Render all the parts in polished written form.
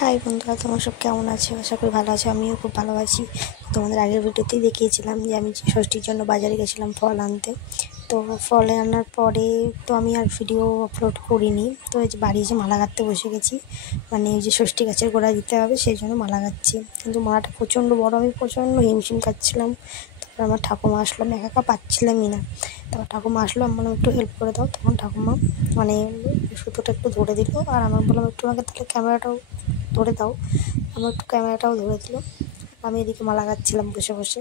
High বন্ধুরা, তোমরা সব কেমন আছো? আশা করি ভালো আছো। আমিও খুব ভালো আছি। তোমাদের আগের ভিডিওতেই দেখিয়েছিলাম যে আমি ষষ্ঠীর জন্য বাজারে গেছিলাম ফল আনতে। তো ফল আনার পরে তো আমি আর ভিডিও আপলোড করিনি। তো এই যে বাড়ি এসে মালা গাঁথতে বসে গেছি, মানে এই যে ষষ্ঠী গাছের গোড়া দিতে হবে সেই জন্য মালা গাঁথছি। কিন্তু মালাটা প্রচণ্ড বড়, আমি প্রচণ্ড হিমশিম খাচ্ছিলাম। তারপর আমার ঠাকুমা আসলো, আমি একা একা পাচ্ছিলামই না। তারপর ঠাকুমা আসলো, আমি বললাম একটু হেল্প করে দাও। তখন ঠাকুমা মানে সুতোটা একটু ধরে দিল, আর আমার বললাম একটু আমাকে তাহলে ক্যামেরাটাও ধরে দাও। আমার একটু ক্যামেরাটাও ধরে দিল। আমি এদিকে মালা গাচ্ছিলাম বসে বসে।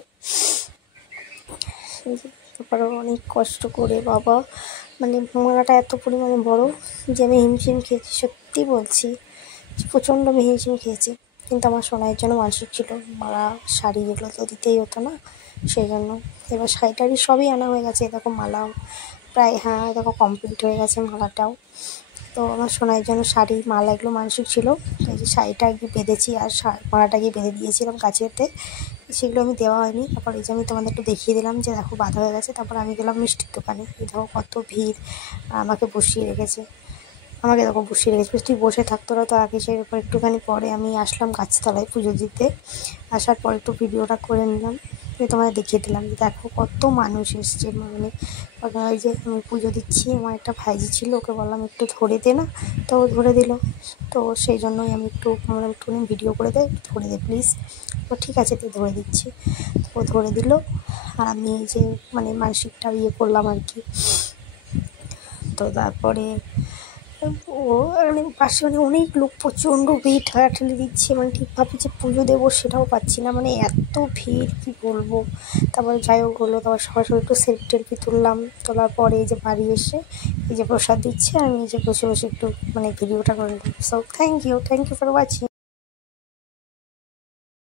তারপরে অনেক কষ্ট করে বাবা, মানে মালাটা এত পরিমাণে বড় যে আমি হিমশিম খেয়েছি, সত্যি বলছি প্রচণ্ড আমি হিমশিম খেয়েছি। কিন্তু আমার সোনাইয়ের জন্য মানসিক ছিল, মালা শাড়ি এগুলো তো দিতেই হতো না, সেই জন্য। এবার শাড়ি টাড়ি সবই আনা হয়ে গেছে, দেখো মালাও প্রায়, হ্যাঁ দেখো কমপ্লিট হয়ে গেছে মালাটাও। তো আমার সোনাইয়ের জন্য শাড়ি মালা এগুলো মানসিক ছিল। তো এই যে শাড়িটা গিয়ে বেঁধেছি আর মালাটা গিয়ে বেঁধে দিয়েছিলাম গাছেতে, সেগুলো আমি দেওয়া হয়নি। তারপর এই যে আমি তোমাদের একটু দেখিয়ে দিলাম যে দেখো বাঁধা হয়ে গেছে। তারপর আমি গেলাম মিষ্টির দোকানে, এই দেখো কত ভিড়, আমাকে বসিয়ে রেখেছে। তুই বসে থাকতো না তো আগে। সেই ব্যাপার একটুখানি পরে আমি আসলাম গাছতলায় পুজো দিতে। আসার পর একটু ভিডিওটা করে নিলাম, তোমাদের দেখিয়ে দিলাম যে দেখো কত মানুষ এসছে। মানে ওই যে আমি পুজো দিচ্ছি, আমার একটা ভাইজি ছিল, ওকে বললাম একটু ধরে দে না, তো ও ধরে দিল। তো সেই জন্যই আমি একটুখানি ভিডিও করে দে, ধরে দে প্লিজ। তো ঠিক আছে, তুই ধরে দিচ্ছি। ও ধরে দিল, আর আমি এই যে মানে মানসিকটা করলাম আর কি। তো তারপরে ও মানে পাশে মানে অনেক লোক, প্রচণ্ড ভিড়, ঠেলাঠেলি দিচ্ছে, মানে ঠিকভাবে যে পুজো দেবো সেটাও পাচ্ছি না, মানে এত ভিড় কি বলবো। তারপরে যাই হোক হলো, তারপর সবাই একটু সেলফি তুললাম। তোলার পরে এই যে বাড়ি এসে এই যে প্রসাদ দিচ্ছে, আমি এই যে বসে বসে একটু মানে ভিডিওটা করে নিলাম। So thank you for watching.